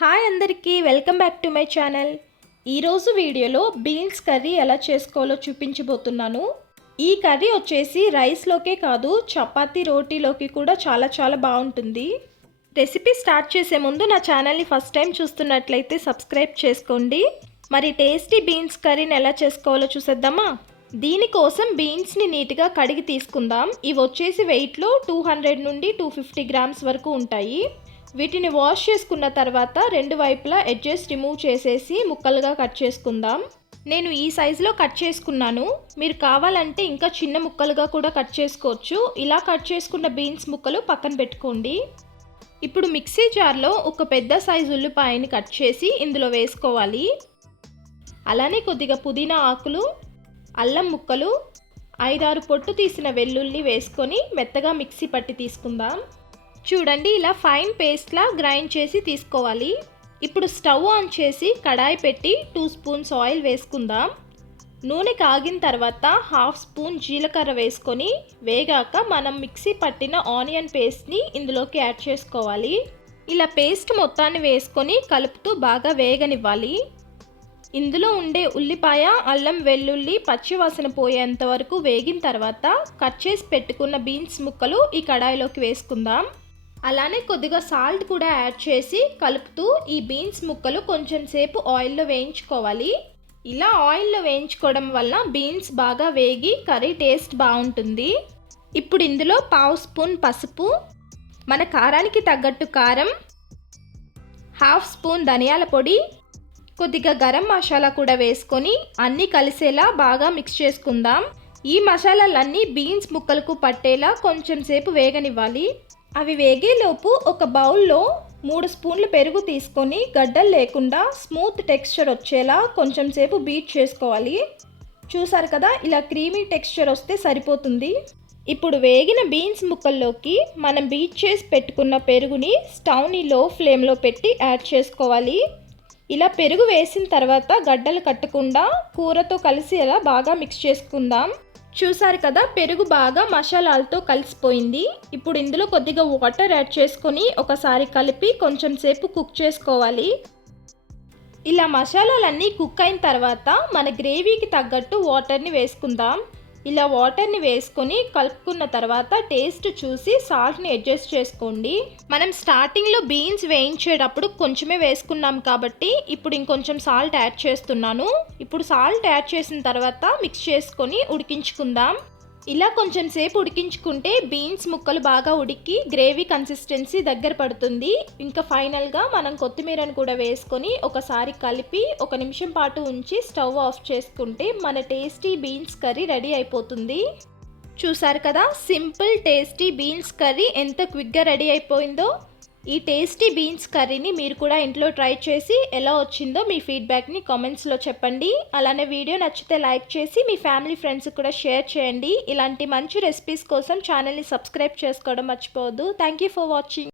Hi అందరికీ welcome back to my channel. ఈరోజు వీడియోలో బీన్స్ కర్రీ ఎలా చేసుకోవాలో చూపించబోతున్నాను. ఈ కర్రీ వచ్చేసి రైస్లోకే కాదు చపాతీ రోటీలోకి కూడా చాలా చాలా బాగుంటుంది. రెసిపీ స్టార్ట్ చేసే ముందు నా ఛానల్ని ఫస్ట్ టైం చూస్తున్నట్లయితే సబ్స్క్రైబ్ చేసుకోండి. మరి టేస్టీ బీన్స్ కర్రీని ఎలా చేసుకోవాలో చూసేద్దామా? దీనికోసం బీన్స్ని నీట్గా కడిగి తీసుకుందాం. ఇవి వచ్చేసి వెయిట్లో టూ హండ్రెడ్ నుండి టూ ఫిఫ్టీ గ్రామ్స్ వరకు ఉంటాయి. వీటిని వాష్ చేసుకున్న తర్వాత రెండు వైపులా ఎడ్జెస్ రిమూవ్ చేసేసి ముక్కలుగా కట్ చేసుకుందాం. నేను ఈ సైజులో కట్ చేసుకున్నాను. మీరు కావాలంటే ఇంకా చిన్న ముక్కలుగా కూడా కట్ చేసుకోవచ్చు. ఇలా కట్ చేసుకున్న బీన్స్ ముక్కలు పక్కన పెట్టుకోండి. ఇప్పుడు మిక్సీ జార్లో ఒక పెద్ద సైజు ఉల్లిపాయని కట్ చేసి ఇందులో వేసుకోవాలి. అలానే కొద్దిగా పుదీనా ఆకులు అల్లం ముక్కలు ఐదారు పొట్టు తీసిన వెల్లుల్లి వేసుకొని మెత్తగా మిక్సీ పట్టి తీసుకుందాం. చూడండి ఇలా ఫైన్ పేస్ట్లా గ్రైండ్ చేసి తీసుకోవాలి. ఇప్పుడు స్టవ్ ఆన్ చేసి కడాయి పెట్టి టూ స్పూన్స్ ఆయిల్ వేసుకుందాం. నూనె కాగిన తర్వాత హాఫ్ స్పూన్ జీలకర్ర వేసుకొని వేగాక మనం మిక్సీ పట్టిన ఆనియన్ పేస్ట్ని ఇందులోకి యాడ్ చేసుకోవాలి. ఇలా పేస్ట్ మొత్తాన్ని వేసుకొని కలుపుతూ బాగా వేగనివ్వాలి. ఇందులో ఉండే ఉల్లిపాయ అల్లం వెల్లుల్లి పచ్చివాసన పోయేంత వరకు వేగిన తర్వాత కట్ చేసి పెట్టుకున్న బీన్స్ ముక్కలు ఈ కడాయిలోకి వేసుకుందాం. అలానే కొద్దిగా సాల్ట్ కూడా యాడ్ చేసి కలుపుతూ ఈ బీన్స్ ముక్కలు కొంచెం సేపు ఆయిల్లో వేయించుకోవాలి. ఇలా ఆయిల్లో వేయించుకోవడం వల్ల బీన్స్ బాగా వేగి కర్రీ టేస్ట్ బాగుంటుంది. ఇప్పుడు ఇందులో పావు స్పూన్ పసుపు మన కారానికి తగ్గట్టు కారం హాఫ్ స్పూన్ ధనియాల పొడి కొద్దిగా గరం మసాలా కూడా వేసుకొని అన్నీ కలిసేలా బాగా మిక్స్ చేసుకుందాం. ఈ మసాలాలన్నీ బీన్స్ ముక్కలకు పట్టేలా కొంచెం సేపు వేగనివ్వాలి. అవి వేగేలోపు ఒక బౌల్లో మూడు స్పూన్లు పెరుగు తీసుకొని గడ్డలు లేకుండా స్మూత్ టెక్స్చర్ వచ్చేలా కొంచెం సేపు బీట్ చేసుకోవాలి. చూసారు కదా ఇలా క్రీమీ టెక్స్చర్ వస్తే సరిపోతుంది. ఇప్పుడు వేగిన బీన్స్ ముక్కల్లోకి మనం బీట్ చేసి పెట్టుకున్న పెరుగుని స్టవ్ని లో ఫ్లేమ్లో పెట్టి యాడ్ చేసుకోవాలి. ఇలా పెరుగు వేసిన తర్వాత గడ్డలు కట్టకుండా కూరతో కలిసి ఇలా బాగా మిక్స్ చేసుకుందాం. చూసారు కదా పెరుగు బాగా మసాలాలతో కలిసిపోయింది. ఇప్పుడు ఇందులో కొద్దిగా వాటర్ యాడ్ చేసుకొని ఒకసారి కలిపి కొంచెం సేపు కుక్ చేసుకోవాలి. ఇలా మసాలాలన్నీ కుక్ అయిన తర్వాత మన గ్రేవీకి తగ్గట్టు వాటర్ని వేసుకుందాం. ఇలా వాటర్ని వేసుకొని కలుపుకున్న తర్వాత టేస్ట్ చూసి సాల్ట్ని అడ్జస్ట్ చేసుకోండి. మనం స్టార్టింగ్లో బీన్స్ వేయించేటప్పుడు కొంచెమే వేసుకున్నాం కాబట్టి ఇప్పుడు ఇంకొంచెం సాల్ట్ యాడ్ చేస్తున్నాను. ఇప్పుడు సాల్ట్ యాడ్ చేసిన తర్వాత మిక్స్ చేసుకొని ఉడికించుకుందాం. ఇలా కొంచెం సేపు ఉడికించుకుంటే బీన్స్ ముక్కలు బాగా ఉడికి గ్రేవీ కన్సిస్టెన్సీ దగ్గర పడుతుంది. ఇంకా ఫైనల్గా మనం కొత్తిమీరను కూడా వేసుకొని ఒకసారి కలిపి ఒక నిమిషం పాటు ఉంచి స్టవ్ ఆఫ్ చేసుకుంటే మన టేస్టీ బీన్స్ కర్రీ రెడీ అయిపోతుంది. చూసారు కదా? సింపుల్ టేస్టీ బీన్స్ కర్రీ ఎంత క్విక్గా రెడీ అయిపోయిందో. ఈ టేస్టీ బీన్స్ కర్రీని మీరు కూడా ఇంట్లో ట్రై చేసి ఎలా వచ్చిందో మీ ఫీడ్బ్యాక్ని కామెంట్స్లో చెప్పండి. అలానే వీడియో నచ్చితే లైక్ చేసి మీ ఫ్యామిలీ ఫ్రెండ్స్ కూడా షేర్ చేయండి. ఇలాంటి మంచి రెసిపీస్ కోసం ఛానల్ని సబ్స్క్రైబ్ చేసుకోవడం మర్చిపోవద్దు. Thank you for watching.